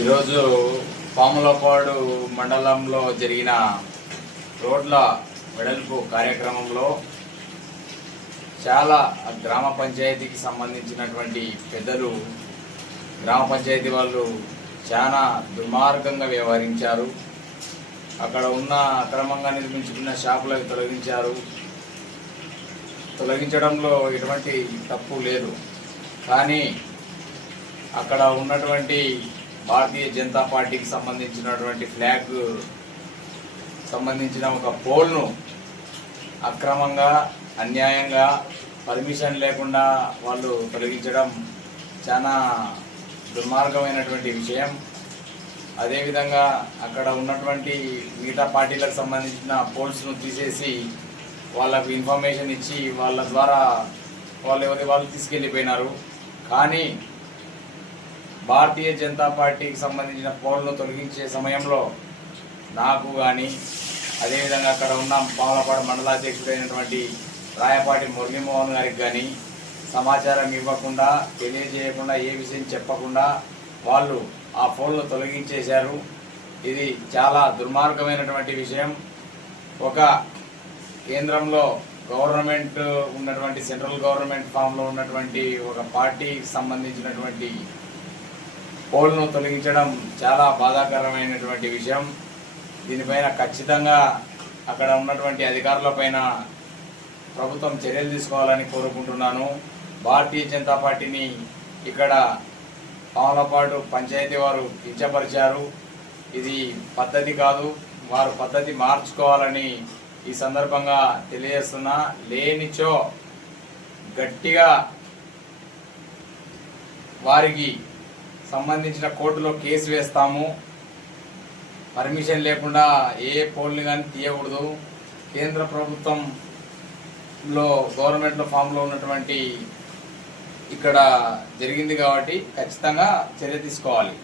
ఈరోజు పాములపాడు మండలంలో జరిగిన రోడ్ల వెడల్పు కార్యక్రమంలో చాలా గ్రామ పంచాయతీకి సంబంధించినటువంటి పెద్దలు గ్రామ పంచాయతీ వాళ్ళు చాలా దుర్మార్గంగా వ్యవహరించారు. అక్కడ ఉన్న అక్రమంగా నిర్మించుకున్న షాపులకు తొలగించడంలో ఎటువంటి తప్పు లేదు. కానీ అక్కడ ఉన్నటువంటి భారతీయ జనతా పార్టీకి సంబంధించినటువంటి ఫ్లాగ్ సంబంధించిన ఒక పోల్ను అక్రమంగా అన్యాయంగా పర్మిషన్ లేకుండా వాళ్ళు తొలగించడం చాలా దుర్మార్గమైనటువంటి విషయం. అదేవిధంగా అక్కడ ఉన్నటువంటి మిగతా పార్టీలకు సంబంధించిన పోల్స్ను తీసేసి వాళ్ళకు ఇన్ఫర్మేషన్ ఇచ్చి వాళ్ళ ద్వారా వాళ్ళు తీసుకెళ్ళిపోయినారు. కానీ భారతీయ జనతా పార్టీకి సంబంధించిన పోల్ను తొలగించే సమయంలో నాకు కానీ అదేవిధంగా అక్కడ ఉన్న పాములపాడు మండలాధ్యక్షుడైనటువంటి రాయపాటి మురళీమోహన్ గారికి కానీ సమాచారం ఇవ్వకుండా తెలియజేయకుండా ఏ విషయం చెప్పకుండా వాళ్ళు ఆ పోల్ను తొలగించేశారు. ఇది చాలా దుర్మార్గమైనటువంటి విషయం. ఒక కేంద్రంలో గవర్నమెంట్ ఉన్నటువంటి సెంట్రల్ గవర్నమెంట్ ఫామ్లో ఉన్నటువంటి ఒక పార్టీకి సంబంధించినటువంటి పోల్ను తొలగించడం చాలా బాధాకరమైనటువంటి విషయం. దీనిపైన ఖచ్చితంగా అక్కడ ఉన్నటువంటి అధికారులపైన ప్రభుత్వం చర్యలు తీసుకోవాలని కోరుకుంటున్నాను. భారతీయ జనతా పార్టీని ఇక్కడ పాములపాడు పంచాయతీ వారు కించపరిచారు. ఇది పద్ధతి కాదు. వారు పద్ధతి మార్చుకోవాలని ఈ సందర్భంగా తెలియజేస్తున్నా. లేనిచో గట్టిగా వారికి సంబంధించిన కోర్టులో కేసు వేస్తాము. పర్మిషన్ లేకుండా ఏ పోల్ని కానీ తీయకూడదు. కేంద్ర ప్రభుత్వంలో గవర్నమెంట్లో ఫామ్లో ఉన్నటువంటి ఇక్కడ జరిగింది కాబట్టి ఖచ్చితంగా చర్య తీసుకోవాలి.